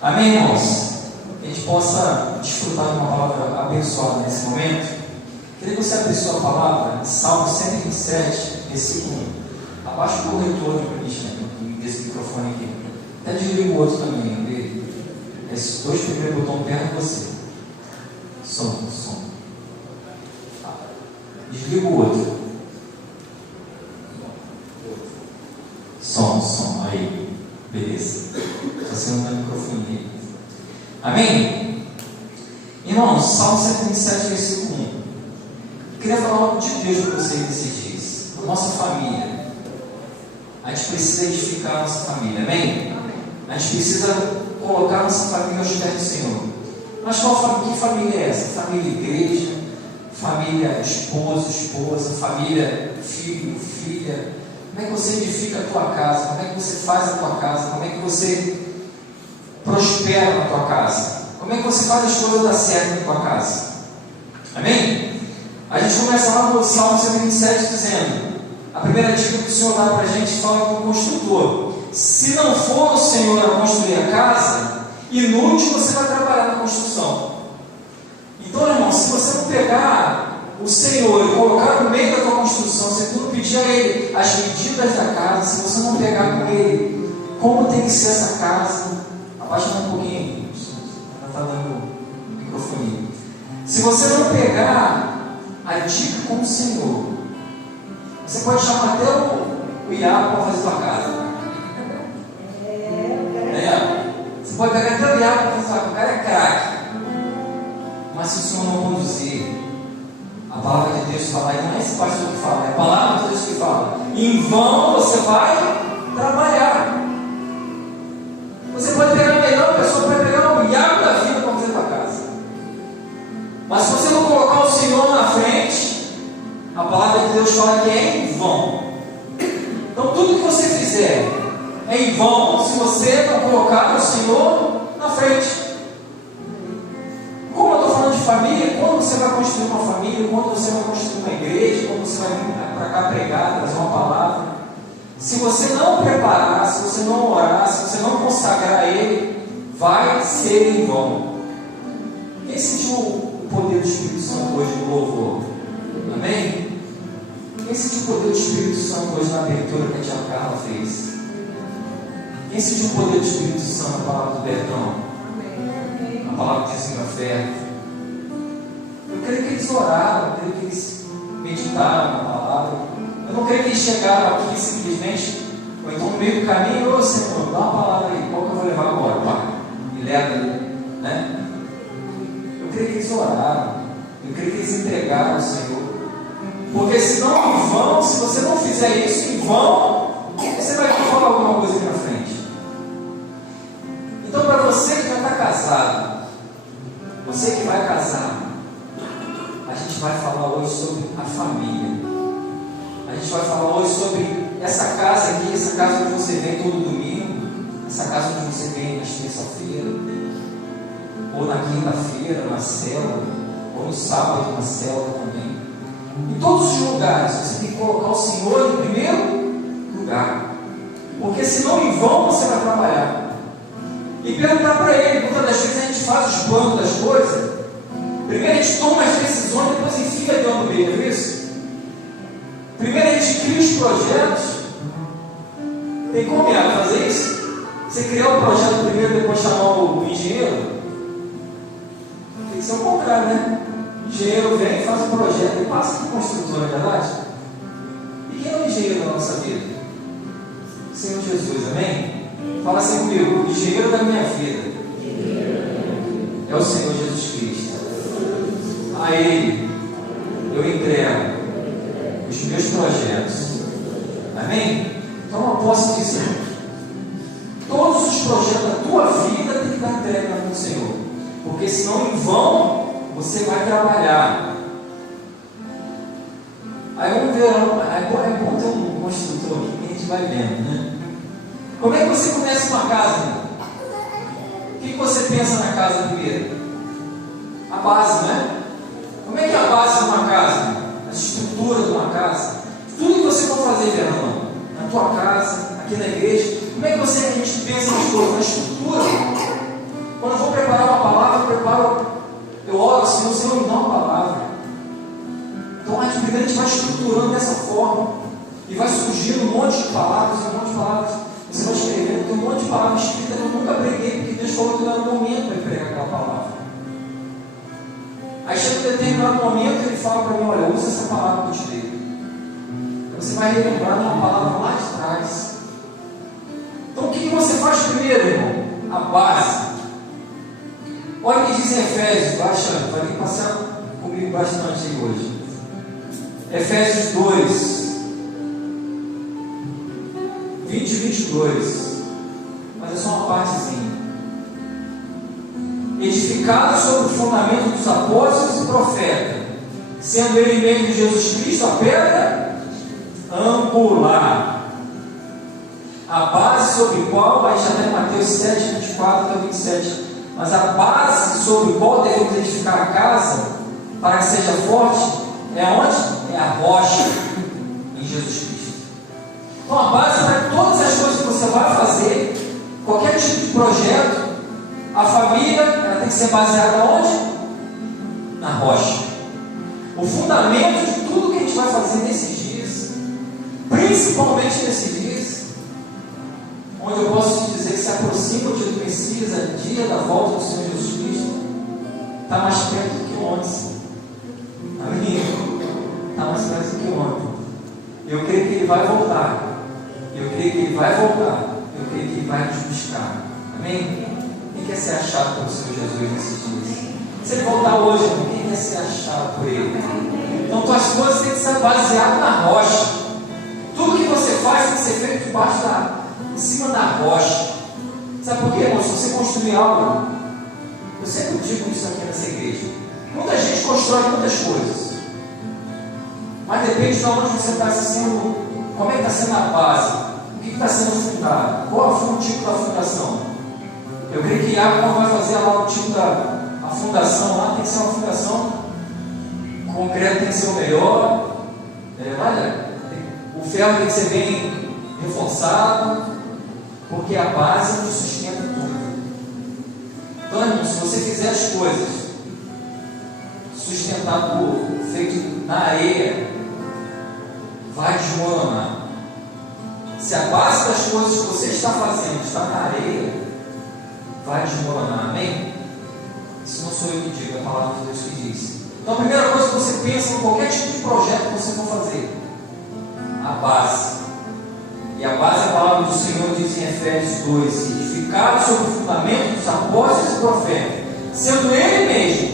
Amém, irmãos? Que a gente possa desfrutar de uma palavra abençoada nesse momento. Queria que você abrisse sua palavra, Salmo 127, versículo 1. Abaixa o corretor desse microfone aqui. Até desliga o outro também, esses dois primeiros botões perto de você. Som. Desliga o outro. Som. Aí. Beleza. Está sendo no microfone aí. Amém? Irmãos, Salmo 127, versículo 1. Eu queria falar algo de Deus para vocês nesses dias. A nossa família. A gente precisa edificar a nossa família. Amém? A gente precisa colocar a nossa família aos pés do Senhor. Mas que família é essa? Família igreja, família esposa, família filho, filha. Como é que você edifica a tua casa? Como é que você faz a tua casa? Como é que você prospera na tua casa? Como é que você faz as coisas dar certo na tua casa? Amém? A gente começa lá no Salmo 127 dizendo: a primeira dica que o Senhor dá para a gente fala com o construtor: se não for o Senhor a construir a casa, inútil você vai trabalhar na construção. Então, irmão, se você não pegar o Senhor e colocar no meio da tua construção, se tu não pedir a Ele as medidas da casa, se você não pegar com Ele como tem que ser essa casa, abaixa um pouquinho, não está dando microfone. Se você não pegar a dica com o Senhor, você pode chamar até o Iago para fazer tua casa. Você pode pegar até o Iago para fazer tua casa, o cara é craque. Mas se o Senhor não conduzir, a palavra de Deus fala, e não é esse pastor que fala, é a palavra de Deus que fala, em vão você vai trabalhar. Você pode pegar a melhor pessoa, pode pegar o Iago da vida para fazer tua casa. Mas se você não colocar o Senhor na frente, a palavra de Deus fala que é em vão. Então tudo que você fizer é em vão se você não colocar o Senhor na frente. Como eu estou falando de família, quando você vai construir uma família, quando você vai construir uma igreja, quando você vai vir para cá pregar, trazer uma palavra, se você não preparar, se você não orar, se você não consagrar Ele, vai ser em vão. Quem sentiu o poder do Espírito Santo hoje no louvor? Amém? Quem sentiu o poder do Espírito Santo hoje na abertura que a tia Carla fez? Quem sentiu o poder do Espírito Santo na palavra do Bertão? A palavra de segunda-feira. Eu creio que eles oraram, eu creio que eles meditaram na palavra. Eu não creio que eles chegaram aqui simplesmente, ou então no meio do caminho: ô Senhor, dá uma palavra aí, qual que eu vou levar agora? Pá, e leva, né? Eu creio que eles oraram, eu creio que eles entregaram ao Senhor. Porque senão em vão, se você não fizer isso em vão, você vai falar alguma coisa aqui na frente. Então, para você que já está casado, você que vai casar, a gente vai falar hoje sobre a família. A gente vai falar hoje sobre essa casa aqui, essa casa onde você vem todo domingo, essa casa onde você vem nas terça-feira, ou na quinta-feira, na célula, ou no sábado, na célula também. Em todos os lugares, você tem que colocar o Senhor em primeiro lugar. Porque senão em vão você vai trabalhar. E perguntar para Ele, muitas das vezes a gente faz os planos das coisas, primeiro a gente toma as decisões, depois enfia dentro do meio, é isso? Primeiro a gente cria os projetos. Tem como fazer isso? Você criar o projeto primeiro, depois chamar o engenheiro? Tem que ser o contrário, né? O engenheiro vem, faz o projeto e passa para o construtor, não é verdade? E quem é o engenheiro da nossa vida? Senhor Jesus, amém? Fala assim comigo: o engenheiro da minha vida é o Senhor Jesus Cristo. A Ele eu entrego os meus projetos. Amém? Toma posse disso. Todos os projetos da tua vida tem que estar entregue na mão do Senhor. Porque senão em vão você vai trabalhar. Aí vamos ver, é bom ter um construtor aqui que a gente vai vendo, né? Como é que você começa uma casa? O que você pensa na casa primeiro? A base, não é? Como é que é a base de uma casa? A estrutura de uma casa? Tudo que você for fazer, Fernando, na tua casa, aqui na igreja, como é que a gente pensa nas coisas? Na estrutura. oro, Senhor, me dá uma palavra. Então a gente vai estruturando dessa forma e vai surgindo um monte de palavras, você vai escrevendo, tem um monte de palavras escritas que eu nunca preguei, porque Deus falou que não era o momento para pregar aquela palavra. Aí chega um determinado momento e Ele fala para mim: olha, usa essa palavra que eu te dei. Você vai relembrar uma palavra lá de trás. Então o que você faz primeiro, irmão? A base. Olha o que diz em Efésios, baixando, vai vir passar comigo bastante aí hoje. Efésios 2, 20 e 22. Mas é só uma partezinha. Edificado sobre o fundamento dos apóstolos e profetas, sendo ele mesmo de Jesus Cristo a pedra angular, a base sobre o qual, aí já está em Mateus 7, 24 até 27, mas a base sobre o qual devemos edificar a casa, para que seja forte, é onde? É a rocha, em Jesus Cristo. Então a base para todas as coisas que você vai fazer, qualquer tipo de projeto, a família, ela tem que ser baseada onde? Na rocha. O fundamento de tudo que a gente vai fazer nesses dias, principalmente nesses dias, onde eu posso te dizer que se aproxima o dia do Messias, o dia da volta do Senhor Jesus Cristo, está mais perto do que ontem. Amém? Está mais perto do que ontem. Eu creio que Ele vai voltar. Eu creio que Ele vai voltar. Eu creio que Ele vai nos buscar. Amém? Quem quer ser achado pelo Senhor Jesus nesses dias? Se Ele voltar hoje, quem quer ser achado por Ele? Então tuas coisas têm que ser baseadas na rocha. Tudo que você faz tem que ser feito debaixo em cima da rocha. Sabe por quê, irmão? Se você construir algo, eu sempre digo isso aqui nessa igreja. Muita gente constrói muitas coisas, mas depende de onde você está sendo, como é que está sendo a base, o que está sendo fundado, qual é o tipo da fundação. Eu creio que Iago, quando vai fazer lá o tipo da fundação, lá tem que ser uma fundação, o concreto tem que ser o melhor, o ferro tem que ser bem reforçado, porque a base é o que sustenta tudo. Então, irmão, se você fizer as coisas sustentado feito na areia, vai desmoronar. Se a base das coisas que você está fazendo está na areia, vai desmoronar. Amém? Isso não sou eu que digo, é a palavra de Deus que diz. Então a primeira coisa que você pensa em qualquer tipo de projeto que você for fazer, a base. E a base é a palavra do Senhor, diz em Efésios 2: edificado sobre o fundamento dos apóstolos e profetas, sendo Ele mesmo,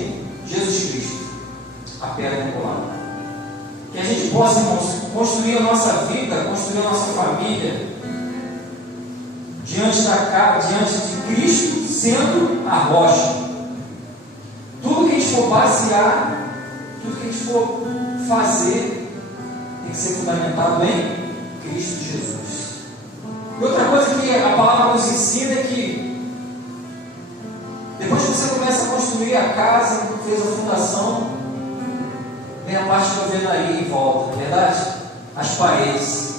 Jesus Cristo, a pedra angular. Que a gente possa, irmãos, construir a nossa vida, construir a nossa família diante de Cristo sendo a rocha. Tudo que a gente for basear, tudo que a gente for fazer, tem que ser fundamentado em Cristo Jesus. E outra coisa que a palavra nos ensina é que depois que você começa a construir a casa, fez a fundação, vem a parte de alvenaria em volta, não é verdade? As paredes.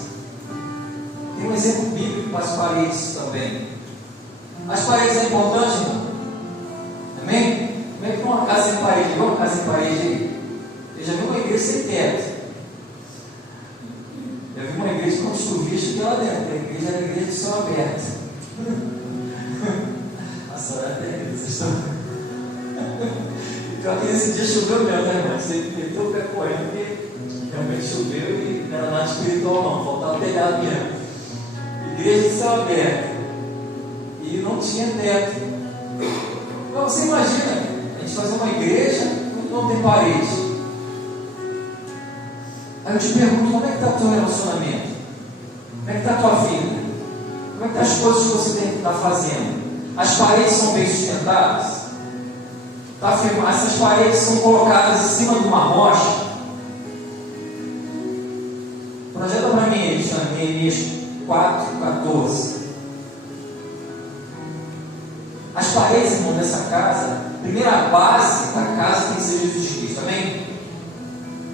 Tem um exemplo bíblico para as paredes também. As paredes é importante, irmão? Amém? Como é que uma casa sem parede? Viu uma casa sem parede aí? Eu já vi uma igreja sem teto. Eu vi uma igreja com chuvisco aqui lá dentro. A igreja era a igreja de céu aberto. Nossa, até vocês estão. Então aqui nesse dia choveu mesmo, né, irmão? Você meteu o pé correndo, porque realmente choveu e não era nada espiritual, não. Faltava telhado mesmo. Igreja de céu aberto. E não tinha teto. Então você imagina, a gente fazer uma igreja e não tem parede. Aí eu te pergunto, como é que está o teu relacionamento? Como é que está a tua vida? Como é que estão as coisas que você tem que estar fazendo? As paredes são bem sustentadas? Tá firme? Essas paredes são colocadas em cima de uma rocha? Projeta para mim, Neemias 4:14. As paredes, irmão, dessa casa, a primeira base da casa tem que ser Jesus Cristo, amém?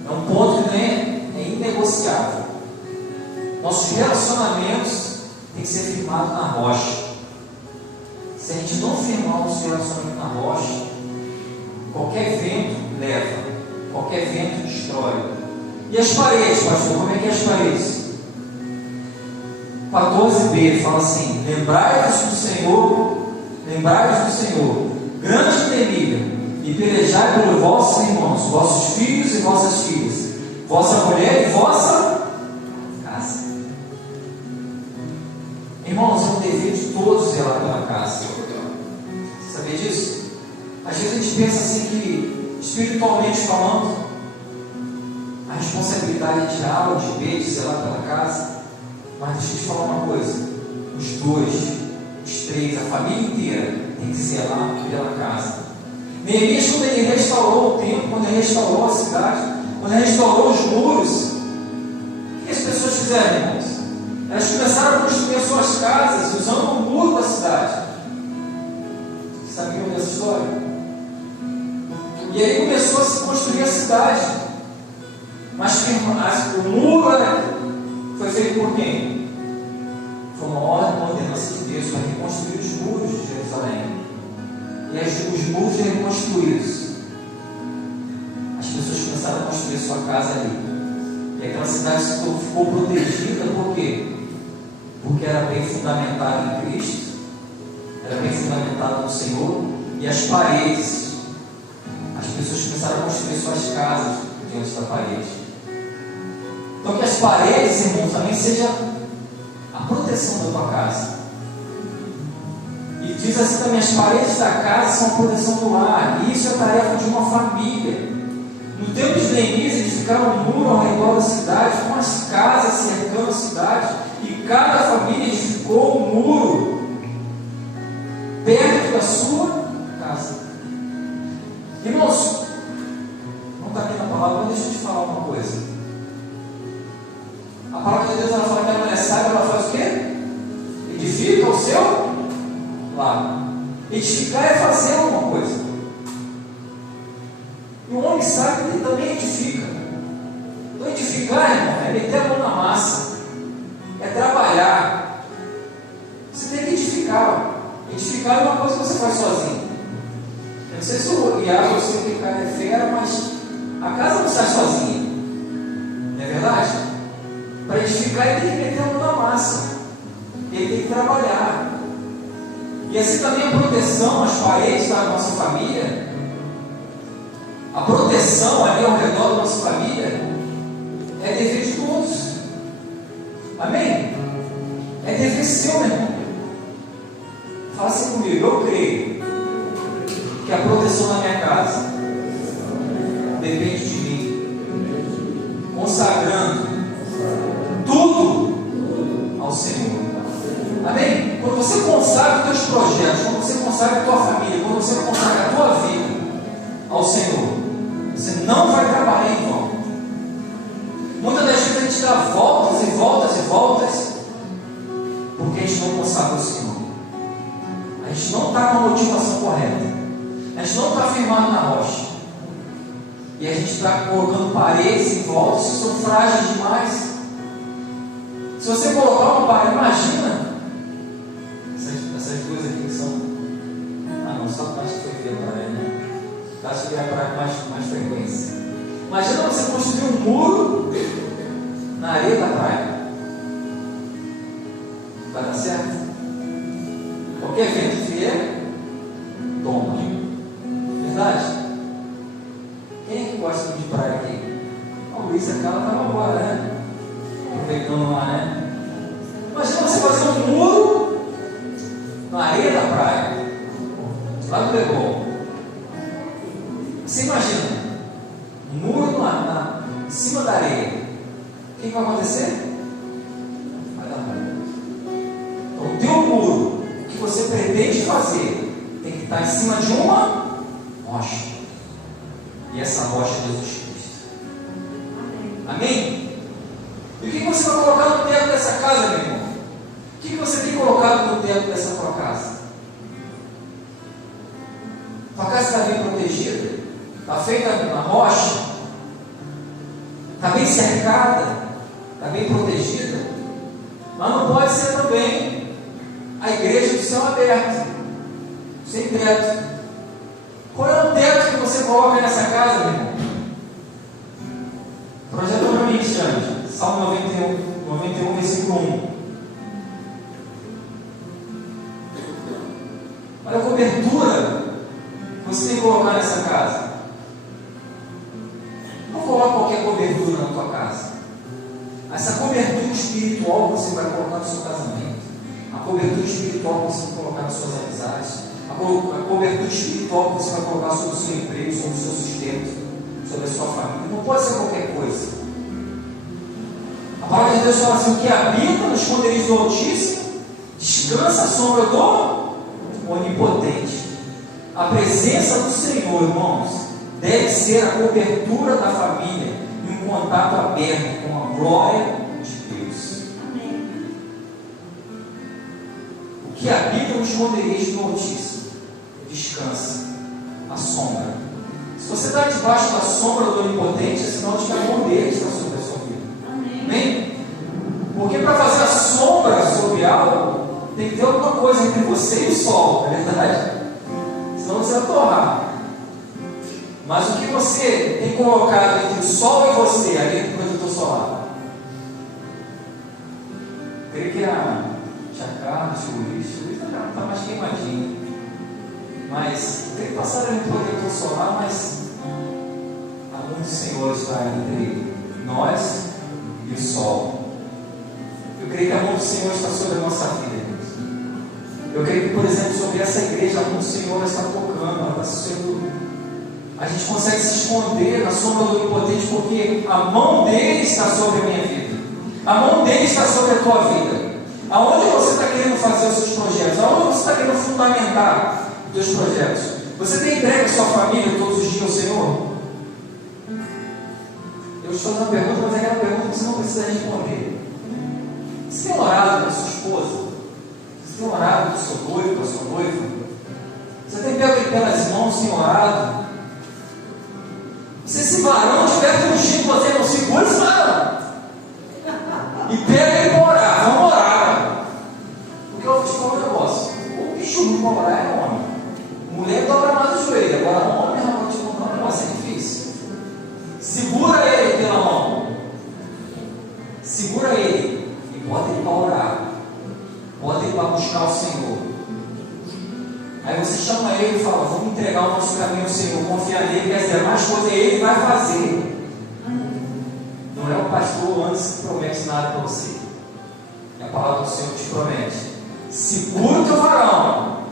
É um ponto que não é inegociável. Nossos relacionamentos têm que ser firmados na rocha. Se a gente não firmar o nosso relacionamento na rocha, Qualquer vento leva, qualquer vento destrói. E as paredes, pastor, como é que é as paredes? 14b fala assim: lembrai-vos do Senhor, grande e temível, e pelejai pelos vossos irmãos, vossos filhos e vossas filhas, vossa mulher e vossa casa. Irmãos, é um dever de todos zelar pela casa. Você sabia disso? Às vezes a gente pensa assim que, espiritualmente falando, a responsabilidade é de A ou de B, de zelar pela casa. Mas deixa eu te falar uma coisa: os dois, os três, a família inteira tem que zelar pela casa. Neemias, quando ele restaurou o templo, quando ele restaurou a cidade, quando ele restaurou os muros, o que as pessoas fizeram, irmãos? Elas começaram a construir as suas casas usando o muro da cidade. Vocês sabiam dessa história? E aí começou a se construir a cidade. Mas o muro foi feito por quem? Foi uma ordem, uma ordenança de Deus para reconstruir os muros de Jerusalém. E os muros reconstruídos, as pessoas começaram a construir sua casa ali. E aquela cidade ficou protegida. Por quê? Porque era bem fundamentada em Cristo, era bem fundamentada no Senhor. E as paredes, as pessoas começaram a construir suas casas diante da parede. Então que as paredes, irmãos, também seja a proteção da tua casa. E diz assim também: as paredes da casa são a proteção do lar. E isso é a tarefa de uma família. No tempo de Neemias, eles ficaram um muro ao redor da cidade, com as casas cercando a cidade, e cada família edificou um muro perto da sua casa. Irmãos, não está aqui na palavra, mas deixa eu te falar uma coisa. A palavra de Deus, ela fala que a mulher sábia, ela faz o quê? Edifica o seu lar. Edificar é fazer alguma coisa. E o homem sábio, ele também edifica. Então edificar, irmão, é meter a mão na massa, é trabalhar. Você tem que edificar. Edificar é uma coisa que você faz sozinho. Eu não sei se o Iago ou se o Ricardo é fera, mas a casa não sai sozinha. Não é verdade? Para edificar, ele tem que meter a mão na massa, ele tem que trabalhar. E assim também a proteção, as paredes da nossa família, a proteção ali ao redor da nossa família, é dever de todos. Amém? É dever seu, meu irmão. Fala assim comigo: eu creio que a proteção da minha casa depende de mim, consagrando tudo ao Senhor. Amém? Quando você consagra os teus projetos, quando você consagra a tua família, quando você consagra a tua vida ao Senhor, você não vai trabalhar em vão. Muitas das vezes a gente dá voltas e voltas e voltas, porque a gente não consagra o Senhor. A gente não está com a motivação correta, a gente não está firmado na rocha, e a gente está colocando paredes em volta que são frágeis demais. Se você colocar uma parede, imagina essas duas aqui que são. Ah, não, só acho que foi ver a praia, né? Acho que é a praia com mais frequência. Imagina você construir um muro na areia da praia. Vai dar certo? Qualquer vento que vier, toma. Verdade? Quem é que gosta de praia aqui? A Luísa, aquela estava agora, né? Aproveitando lá, né? Imagina você fazer um muro na areia da praia, lá do Leblon. Você imagina um muro em cima da areia. O que vai acontecer? Vai dar ruim. Então o teu muro, o que você pretende fazer, tem que estar em cima de uma rocha. E essa rocha é Jesus Cristo. Amém? E o que você vai colocar no teto dessa casa, meu irmão? O que você tem colocado no teto dessa tua casa? Tua casa está bem protegida? Está feita na rocha? Está bem cercada? Está bem protegida? Mas não pode ser também a igreja do céu aberto, sem teto. Qual é o teto que você coloca nessa casa, meu irmão? Projeta para mim, Cristiano. Salmo 91, versículo 1. Olha a cobertura que você tem que colocar nessa casa. Não coloque qualquer cobertura na tua casa. Essa cobertura espiritual que você vai colocar no seu casamento, a cobertura espiritual que você vai colocar nas suas amizades, a cobertura espiritual que você vai colocar sobre o seu emprego, sobre o seu sustento, sobre a sua família. Não pode ser qualquer coisa. A palavra de Deus fala assim: o que habita no esconderijo do Altíssimo descansa à sombra do Onipotente. A presença do Senhor, irmãos, deve ser a cobertura da família e um contato aberto com a glória de Deus. Amém. O que habita no esconderijo do Altíssimo descansa à sombra. Se você está debaixo da sombra do Onipotente, é sinal de que a mão dele está sobre a sua vida. Amém. Amém? Porque para fazer a sombra sobre algo, tem que ter alguma coisa entre você e o sol, não é verdade? Senão você vai torrar. Mas o que você tem colocado entre o sol e você, ali dentro do protetor solar? Creio que a Tia Carla, o Luiz está mais queimadinho. Mas tem que passar ali no protetor solar, mas a mão do Senhor está entre nós e o sol. Eu creio que a mão do Senhor está sobre a nossa vida, irmãos. Eu creio que, por exemplo, sobre essa igreja, a mão do Senhor está tocando, ela está sendo. A gente consegue se esconder na sombra do Onipotente, porque a mão dele está sobre a minha vida, a mão dele está sobre a tua vida. Aonde você está querendo fazer os seus projetos? Aonde você está querendo fundamentar os seus projetos? Você tem entregue a sua família todos os dias ao Senhor? Eu estou fazendo uma pergunta, mas é aquela pergunta que você não precisa responder. Você tem orado pela sua esposa? Você tem orado pelo seu noivo, pela sua noiva? Você tem pego ele pelas mãos, tem orado? Se esse varão estiver fugindo, você não segura esse varão e pega ele para orar. Vamos orar. Porque eu vou te falar um negócio: o bicho ruim para orar é homem. Mulher dobra mais o joelho. Agora, homem, eu vou te contar um negócio, é difícil. Segura ele pela mão. Segura ele e bota ele para orar. Bota ele para buscar o Senhor. Aí você chama ele e fala: vamos entregar o nosso caminho ao Senhor, confiar nele, quer dizer, mais coisa ele vai fazer. Não é o pastor antes que promete nada para você. É a palavra do Senhor te promete. Segura o teu varão.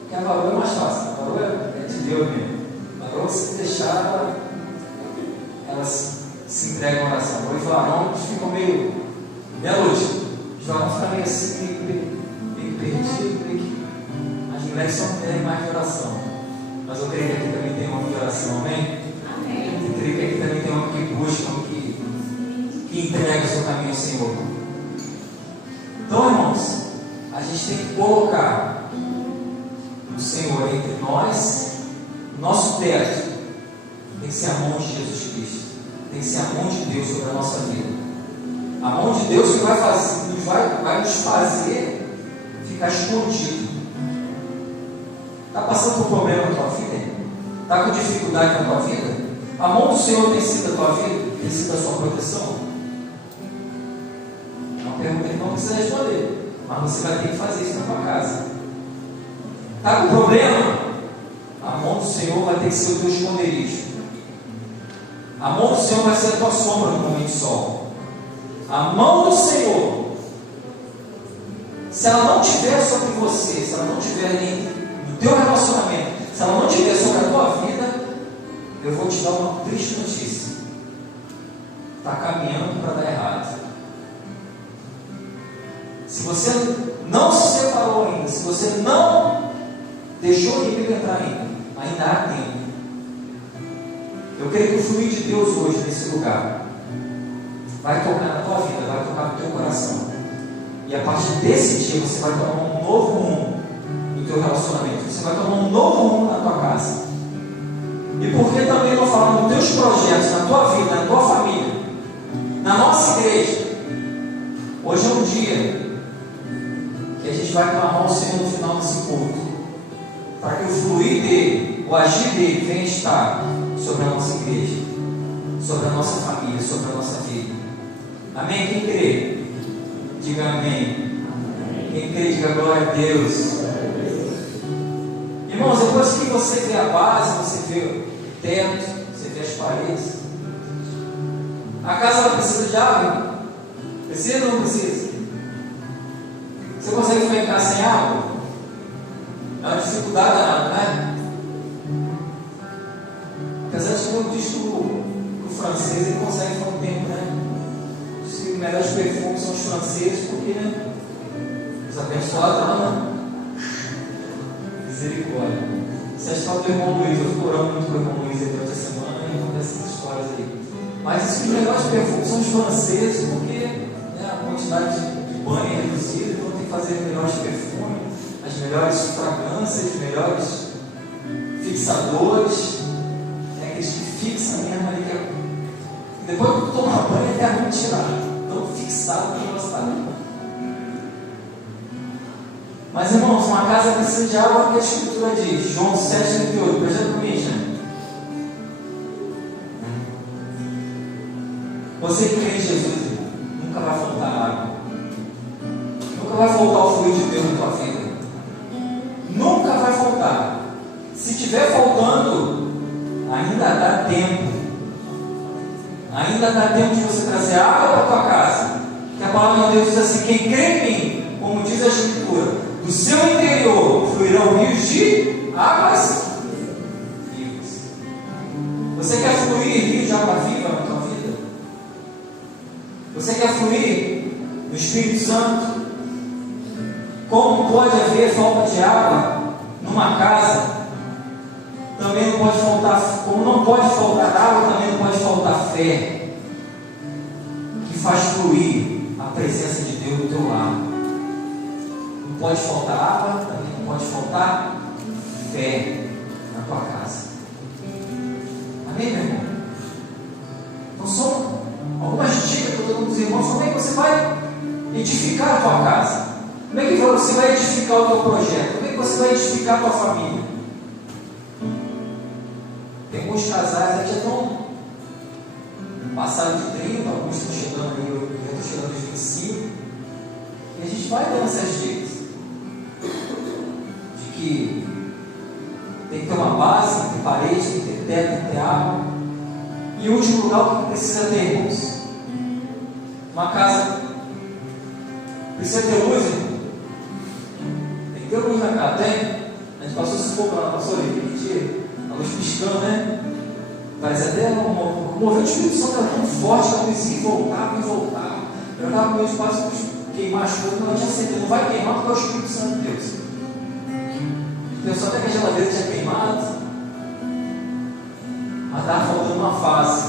Porque a varão é mais fácil. A varão é de Deus mesmo. A varão, se deixar, ela se entrega em oração. Os varões ficam meio lúdico. Os varões ficam meio assim, meio perdidos, meio que. As mulheres são mulheres mais de oração. Mas eu creio que aqui também tem homem de oração, amém? Amém. Eu creio que aqui também tem homem que busca, homem que entrega o seu caminho ao Senhor. Então, irmãos, a gente tem que colocar o Senhor entre nós, o nosso teto tem que ser a mão de Jesus Cristo, tem que ser a mão de Deus sobre a nossa vida. A mão de Deus que vai nos fazer ficar escondido. Está passando por problema na tua vida? Está com dificuldade na tua vida? A mão do Senhor tem sido a tua vida? Tem sido a sua proteção? É uma pergunta que não precisa responder, mas você vai ter que fazer isso na tua casa. Está com problema? A mão do Senhor vai ter que ser o teu esconderijo. A mão do Senhor vai ser a tua sombra no momento de sol. A mão do Senhor, se ela não estiver sobre você, se ela não estiver no teu relacionamento, se ela não estiver sobre a tua vida, eu vou te dar uma triste notícia: está caminhando para dar errado. Se você não se separou ainda, se você não deixou o inimigo entrar ainda há tempo. Eu creio que o fluir de Deus hoje nesse lugar vai tocar na tua vida, vai tocar no teu coração. E a partir desse dia você vai tomar um novo rumo no teu relacionamento. Você vai tomar um novo rumo na tua casa. E por que também não falar nos teus projetos, na tua vida, na tua família, na nossa igreja? Hoje é um dia que a gente vai clamar ao Senhor no final desse culto, para que o fluir dele, o o agir dele vem estar sobre a nossa igreja, sobre a nossa família, sobre a nossa vida. Amém? Quem crê? Diga amém. Quem crê, diga glória a Deus. Irmãos, depois que você vê a base, você vê o teto, você vê as paredes, a casa ela precisa de água? Precisa ou não precisa? Você consegue ficar sem água? É uma dificuldade danada, né? Apesar de que eu disse que o francês ele consegue ficar um tempo, né? Os melhores perfumes são os franceses, porque, né? Os abençoados não. Misericórdia. Essa é a história do irmão Luiz. Eu fico orando muito com o irmão Luiz durante a semana e uma dessas histórias aí. Mas os melhores perfumes são os franceses, porque né, a quantidade de banho é reduzida, então tem que fazer os melhores perfumes, as melhores fragrâncias, os melhores fixadores, né, aqueles que fixam mesmo ali. E depois que toma banho, é ruim tirar. Tão fixado que nós está. Mas irmãos, uma casa precisa de água, que a Escritura diz, João 7,38, presta para mim, gente. Você que crê em Jesus, nunca vai faltar água, nunca vai faltar o fluido de Deus na tua vida, nunca vai faltar. Se estiver faltando, ainda dá tempo, de você trazer água para a tua casa, que a palavra de Deus diz assim: quem crê em mim, como diz a Escritura, do seu interior fluirão rios de águas vivas. Você quer fluir rio de água viva na tua vida? Você quer fluir no Espírito Santo? Como pode haver falta de água numa casa? Também não pode faltar, como não pode faltar água, também não pode faltar fé, que faz fluir a presença de Deus no teu lar. Não pode faltar água, também não pode faltar fé na tua casa. Amém, meu irmão? Então são algumas dicas que eu estou dando para os irmãos. Como é que você vai edificar a tua casa? Como é que você vai edificar o teu projeto? Como é que você vai edificar a tua família? Tem alguns casais aqui que estão passaram de 30, alguns estão chegando aí, eu estou chegando aos 25, e a gente vai dando essas dicas de que tem que ter uma base, tem que ter parede, tem que ter teto, tem que ter água. E o último lugar, o que precisa ter, irmãos? Uma casa precisa ter luz, irmão. Tem que ter luz na casa, tem? A gente passou esse pouco lá, passou ali, a luz piscando, né? Parece até o movimento do Espírito Santo era tão forte que a luzinha voltava e voltava. Eu estava com meus pais queimar as coisas, mas não tinha certeza, não vai queimar porque é o Espírito Santo de Deus. Pensou até que a geladeira tinha queimado, mas estava faltando uma fase.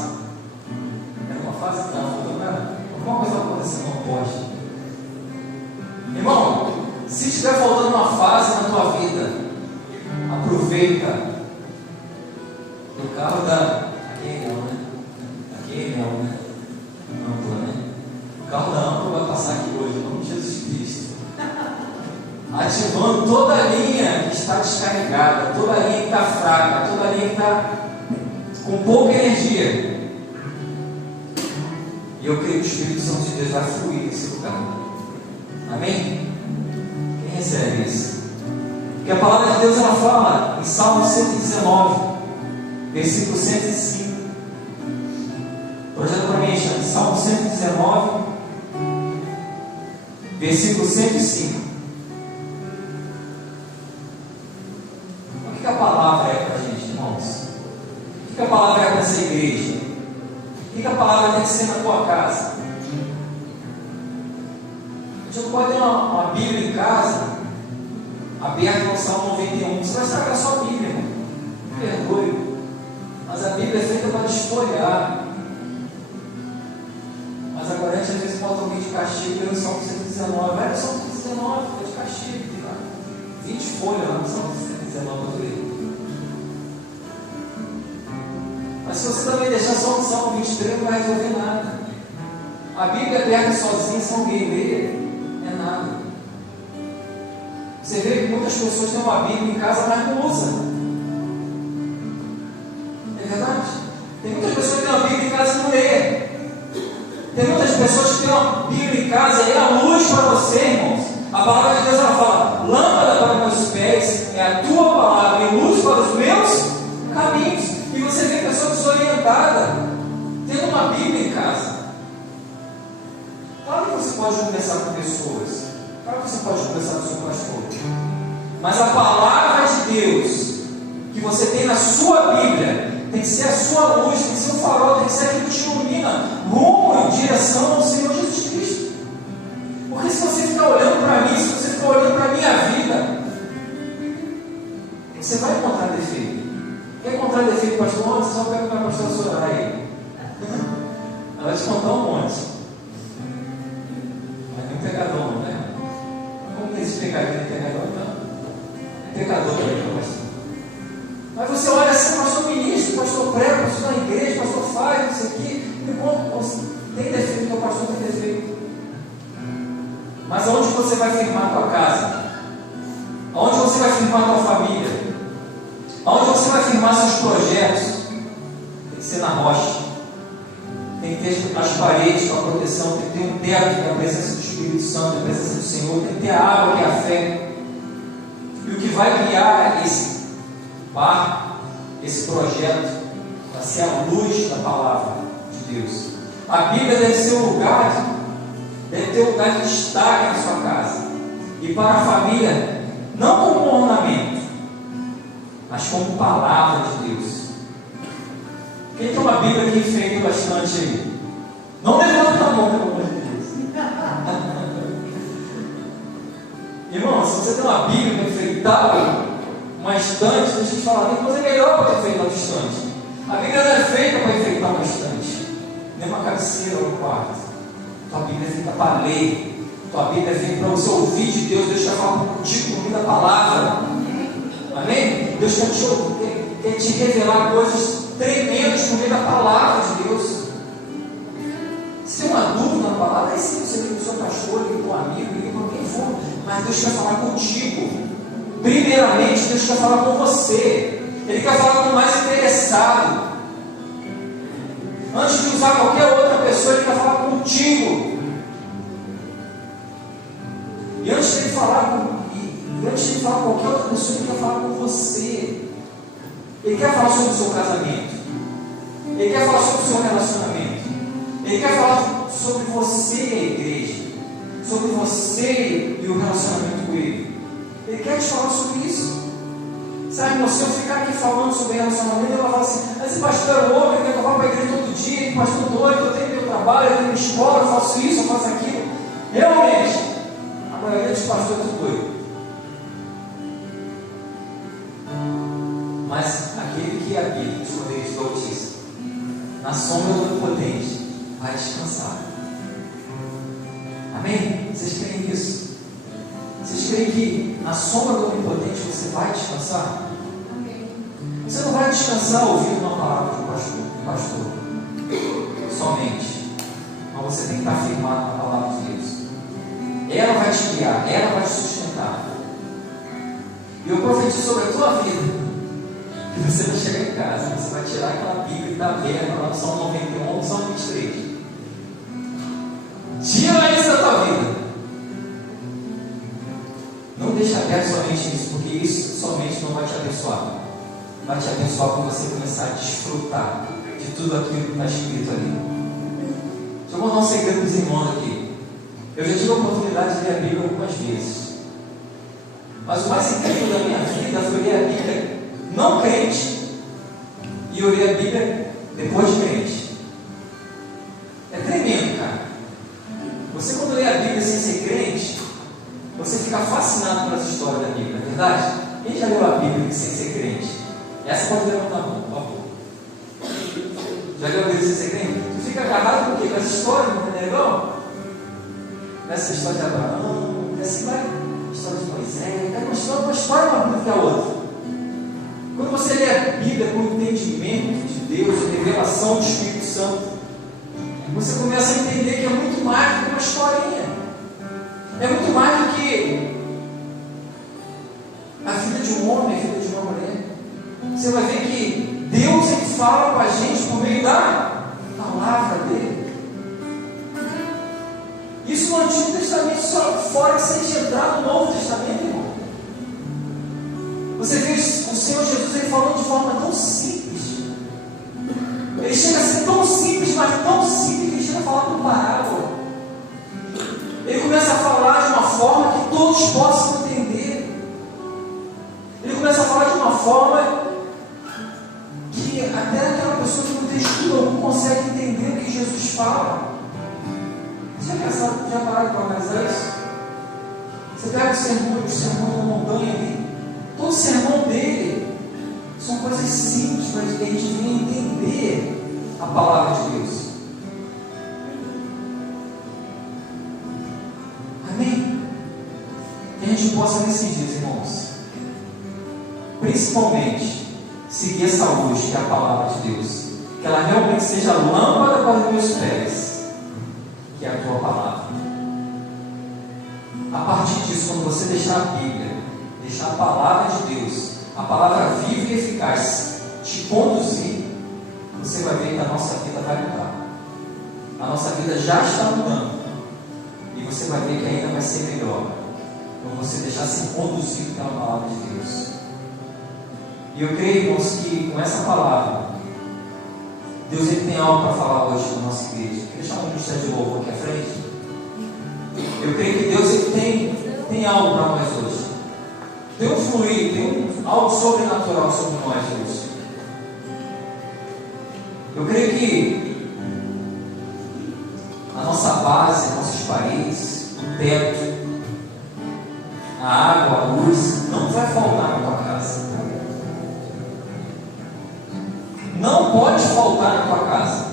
Era uma fase que estava faltando, era alguma coisa acontecendo, não pode. Irmão, se estiver faltando uma fase na tua vida, aproveita. O carro da. Aqui é não, né? Aqui é não, né? Ampla, né? O carro da Ampla vai passar aqui hoje, em nome de Jesus Cristo. Ativando toda a linha que está descarregada, toda a linha que está fraca, toda a linha que está com pouca energia. E eu creio que o Espírito Santo de Deus vai fluir nesse lugar. Amém? Quem recebe isso? Porque a palavra de Deus ela fala em Salmo 119. Versículo 105. Projeta para mim, Alexandre. Salmo 119, versículo 105. O que a palavra é para a gente, irmãos? O que a palavra é para essa igreja? O que a palavra tem que ser na tua casa? A gente não pode ter uma Bíblia em casa aberta no Salmo 91. Você vai estragar a sua Bíblia, irmão. Perdoe. Mas a Bíblia é feita para desfolhar. Mas agora a gente às vezes bota alguém de castigo pelo Salmo 119. Vai no Salmo 119, é de castigo. Tem lá 20 folhas lá no Salmo 119 para ler. Mas se você também deixar só no Salmo 23, não vai resolver nada. A Bíblia aberta sozinha, se alguém ler, é nada. Você vê que muitas pessoas têm uma Bíblia em casa, mas não usam. tem pessoas que têm uma Bíblia em casa e é a luz para você, irmãos. A palavra de Deus ela fala: lâmpada para meus pés é a tua palavra e luz para os meus caminhos. E você vê pessoa desorientada tendo uma Bíblia em casa. Claro que você pode conversar com pessoas, claro que você pode conversar com o seu pastor, mas a palavra de Deus que você tem na sua Bíblia tem que ser a sua luz, tem que ser o farol, tem que ser aquilo que te ilumina rumo em direção ao Senhor Jesus Cristo. Porque se você ficar olhando para mim, se você ficar olhando para a minha vida, você vai encontrar defeito. Quer encontrar defeito, pastor? Você só pega para a pastora Soraya. Ela vai te contar um monte. Mas nem pecador, né? Como que existe pecadinho e pecador? Não. É pecador também, pastor. Mas você olha assim, pastor ministro, pastor prega, pastor na igreja, pastor faz, isso aqui. Tem defeito, que o pastor tem defeito. Mas aonde você vai firmar a tua casa? Aonde você vai firmar a tua família? Aonde você vai firmar seus projetos? Tem que ser na rocha. Tem que ter as paredes com a proteção, tem que ter um teto que é a presença do Espírito Santo, a presença do Senhor, tem que ter a água que é a fé. E o que vai criar esse barco, esse projeto, vai ser a luz da palavra de Deus. A Bíblia deve ser um lugar, deve ter um lugar de destaque na sua casa. E para a família, não como um ornamento, mas como palavra de Deus. Quem tem uma Bíblia que enfeita bastante aí? Não levanta a mão, pelo amor de Deus. Irmão, se você tem uma Bíblia para enfeitar uma estante, deixa eu te falar, tem coisa melhor para enfeitar uma estante. A Bíblia não é feita para enfeitar uma estante, nem uma cabeceira ou um quarto. Tua Bíblia é feita para ler. Tua Bíblia é feita para você ouvir de Deus. Deus quer falar contigo por meio da palavra. Amém? Deus quer te revelar coisas tremendas por meio da palavra de Deus. Se tem uma dúvida na palavra, aí sim você liga para o seu pastor, liga para um amigo, liga para quem for. Mas Deus quer falar contigo. Primeiramente, Deus quer falar com você. Ele quer falar com o mais interessado. Antes de usar qualquer outra pessoa, Ele quer falar contigo. E antes de Ele falar com qualquer outra pessoa, Ele quer falar com você. Ele quer falar sobre o seu casamento. Ele quer falar sobre o seu relacionamento. Ele quer falar sobre você e a igreja. Sobre você e o relacionamento com Ele. Ele quer te falar sobre isso. Sabe, irmão, se eu ficar aqui falando sobre relacionamento, eu vou falar assim: esse pastor é louco, ele quer que eu vá para a igreja todo dia, ele pastor doido, eu tenho meu trabalho, eu tenho minha escola, eu faço isso, eu faço aquilo. Realmente, a maioria dos pastores é tudo doido. Mas aquele que habita os poderes do Altíssimo, na sombra do Onipotente, vai descansar. Amém? Vocês creem nisso? Vocês creem que na sombra do Onipotente você vai descansar? Amém. Você não vai descansar ouvindo uma palavra do pastor somente. Mas você tem que estar firmado na palavra de Deus. Ela vai te guiar, ela vai te sustentar. E eu profetizo sobre a tua vida. E você vai chegar em casa, você vai tirar aquela Bíblia que está aberta lá no Salmo 91, no Salmo 23. Tira isso da tua vida. Não deixa aberto somente isso, porque isso somente não vai te abençoar. Vai te abençoar quando você começar a desfrutar de tudo aquilo que está escrito ali. Deixa eu contar um segredo para os irmãos aqui. Eu já tive a oportunidade de ler a Bíblia algumas vezes. Mas o mais incrível da minha vida foi ler a Bíblia não crente, e eu li a Bíblia depois de crente. É tremendo, cara. Você, quando lê a Bíblia sem ser crente, você fica fascinado pelas histórias da Bíblia, não é verdade? Quem já leu a Bíblia sem ser crente? Essa pode levantar a mão, por favor. Já leu a Bíblia sem ser crente? Tu fica agarrado com o quê? Com as histórias, não é legal? Essa história de Abraão, assim vai, história de Moisés, uma história uma Bíblia que a outra. Quando você lê a Bíblia com o entendimento de Deus, a revelação do Espírito Santo, você começa a entender que é muito mais do que uma historinha. É muito mais do que a vida de um homem, a vida de uma mulher. Você vai ver que Deus é que fala com a gente por meio da palavra dele. Isso no Antigo Testamento, só fora que se a gente entrar no Novo Testamento, irmão. Você vê o Senhor Jesus ele falando de forma tão simples. Ele chega a ser tão simples, mas tão simples que ele chega a falar por parábola. Ele começa a falar de uma forma que todos possam entender. Ele começa a falar de uma forma que até aquela pessoa que não tem estudo algum consegue entender o que Jesus fala. Você já pararam para analisar isso? Você pega o sermão da montanha ali, todo o sermão dele são coisas simples para que a gente venha entender a palavra de Deus. Amém? Que a gente possa nesses dias, irmãos, principalmente seguir essa luz que é a palavra de Deus, que ela realmente seja lâmpada para os meus pés, que é a tua palavra. A partir disso, quando você deixar a Bíblia, deixar a palavra de Deus, a palavra viva e eficaz te conduzir, você vai ver que a nossa vida vai mudar. A nossa vida já está mudando. E você vai ver que ainda vai ser melhor quando você deixar ser conduzido pela palavra de Deus. E eu creio, irmãos, que com essa palavra Deus ele tem algo para falar hoje na nossa igreja. Queria deixar um ministério de louvor aqui à frente. Eu creio que Deus ele tem algo para nós hoje. Tem um fluir, tem algo sobrenatural sobre nós hoje. Eu creio que a nossa base, nossas paredes, o teto, a água, a luz, não vai faltar na tua casa. Não pode faltar na tua casa.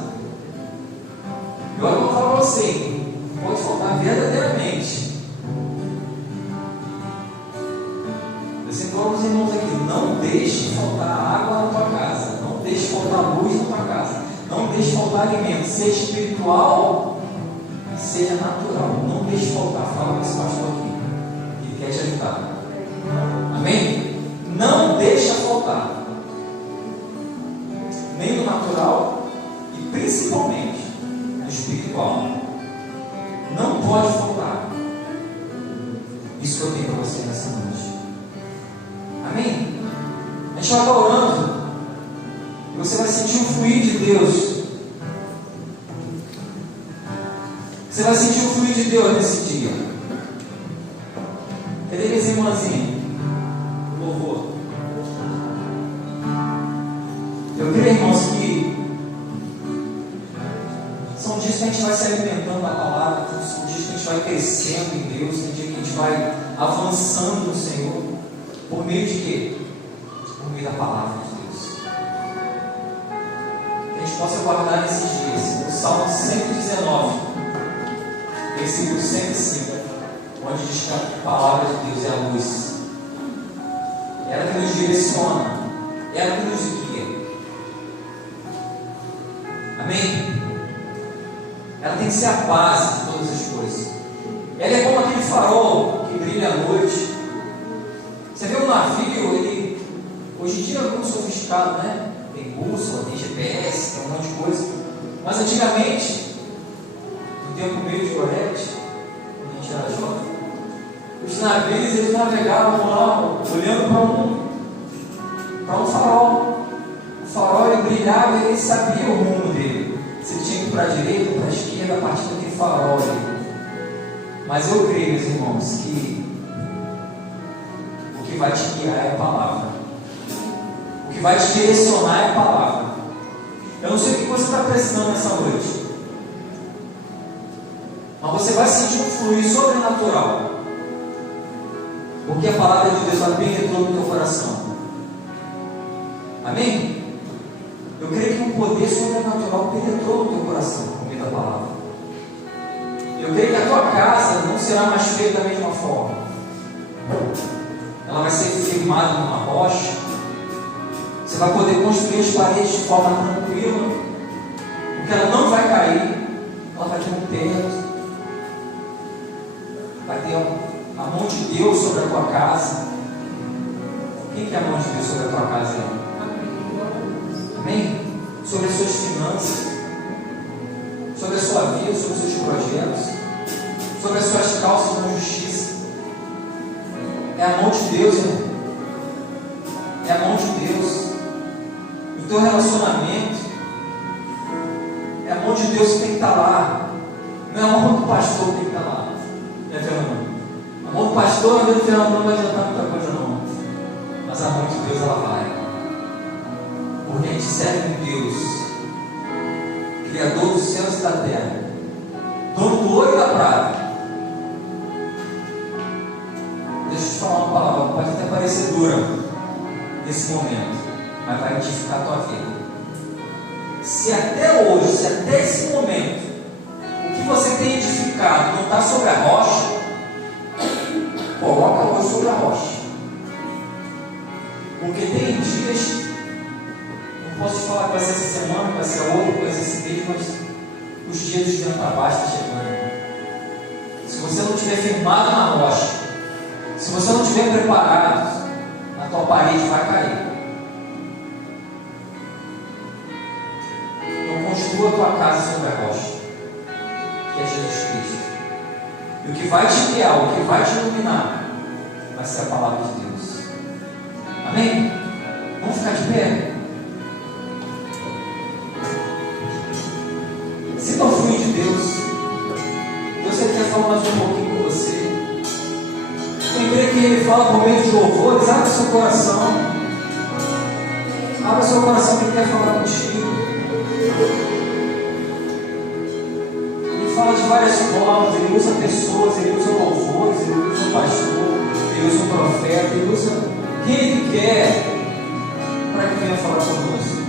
Eu vou falar para você, pode faltar verdadeiramente. Eu sempre falo para os irmãos aqui, não deixe faltar água na tua casa, não deixe faltar luz na tua casa, não deixe faltar alimento, seja espiritual, seja natural. Não deixe faltar. Fala com esse pastor aqui, que quer te ajudar. Amém? Não deixa faltar. Nem no natural e principalmente no espiritual. Não pode faltar. Isso que eu tenho para você nessa noite. Amém? A gente vai estar orando e você vai sentir o fluir de Deus. Você vai sentir o fluir de Deus nesse dia. Cadê minhas irmãzinhas? Louvor. Eu creio, irmãos, que são dias que a gente vai se alimentando da palavra, são dias que a gente vai crescendo em Deus, tem dias que a gente vai avançando no Senhor. Por meio de quê? Por meio da palavra de Deus. Que a gente possa guardar nesses dias. O Salmo 119, versículo 105, onde diz que a palavra de Deus é a luz. Ela que nos direciona, ela que nos guia. Amém? Ela tem que ser a base de todas as coisas. Ela é como aquele farol que brilha à noite. Você vê um navio, ele hoje em dia é muito sofisticado, né? Tem bússola, tem GPS, tem um monte de coisa. Mas antigamente, no tempo meio de Gorete, quando a gente era jovem, os navios eles navegavam lá, olhando para um farol. O farol ele brilhava e ele sabia o rumo dele. Se ele tinha que ir para a direita ou para a esquerda, a partir daquele farol ali. Mas eu creio, meus irmãos, que o que vai te guiar é a palavra. O que vai te direcionar é a palavra. Eu não sei o que você está precisando nessa noite, mas você vai sentir um fluir sobrenatural, porque a palavra de Deus ela penetrou no teu coração. Amém? Eu creio que um poder sobrenatural penetrou no teu coração por meio da palavra. Eu creio que a tua casa não será mais feita da mesma forma. Ela vai ser firmada numa rocha. Você vai poder construir as paredes de forma tranquila, porque ela não vai cair. Ela vai ter um teto. Vai ter a mão de Deus sobre a tua casa. Quem que é a mão de Deus sobre a tua casa aí? Amém? Sobre as suas finanças, sobre a sua vida, sobre os seus projetos. sobre as suas calças na justiça. É a mão de Deus, irmão. É a mão de Deus. O teu relacionamento é a mão de Deus que tem que estar lá. Não é a mão do pastor que tem que estar lá. É, Fernando? A mão do pastor, a mão do Fernando não vai adiantar muita coisa, não. Mas a mão de Deus, ela vai. Porque a gente serve um Deus, Criador dos céus e da terra, dono do ouro e da prata. Deixa eu te falar uma palavra, pode até parecer dura nesse momento, mas vai edificar a tua vida. Se até hoje, se até esse momento, o que você tem edificado não está sobre a rocha, coloca hoje sobre a rocha. Porque tem dias, não posso te falar que vai ser essa semana, vai ser a outra, vai ser esse mês, mas os dias de ventabás estão chegando. Se você não estiver firmado na rocha, se você não estiver preparado, a tua parede vai cair. Então construa a tua casa sobre a rocha, que é Jesus Cristo. E o que vai te guiar, o que vai te iluminar, vai ser a palavra de Deus. Amém? Vamos ficar de pé? Sinta o fluir de Deus. Deus quer falar mais um pouquinho com você. Lembrei que Ele fala por meio de louvores. Abre seu coração. Abre seu coração que Ele quer falar contigo. Ele fala de várias formas. Ele usa pessoas, Ele usa louvores, Ele usa um pastor, Ele usa um profeta, Ele usa quem Ele quer para que venha falar conosco.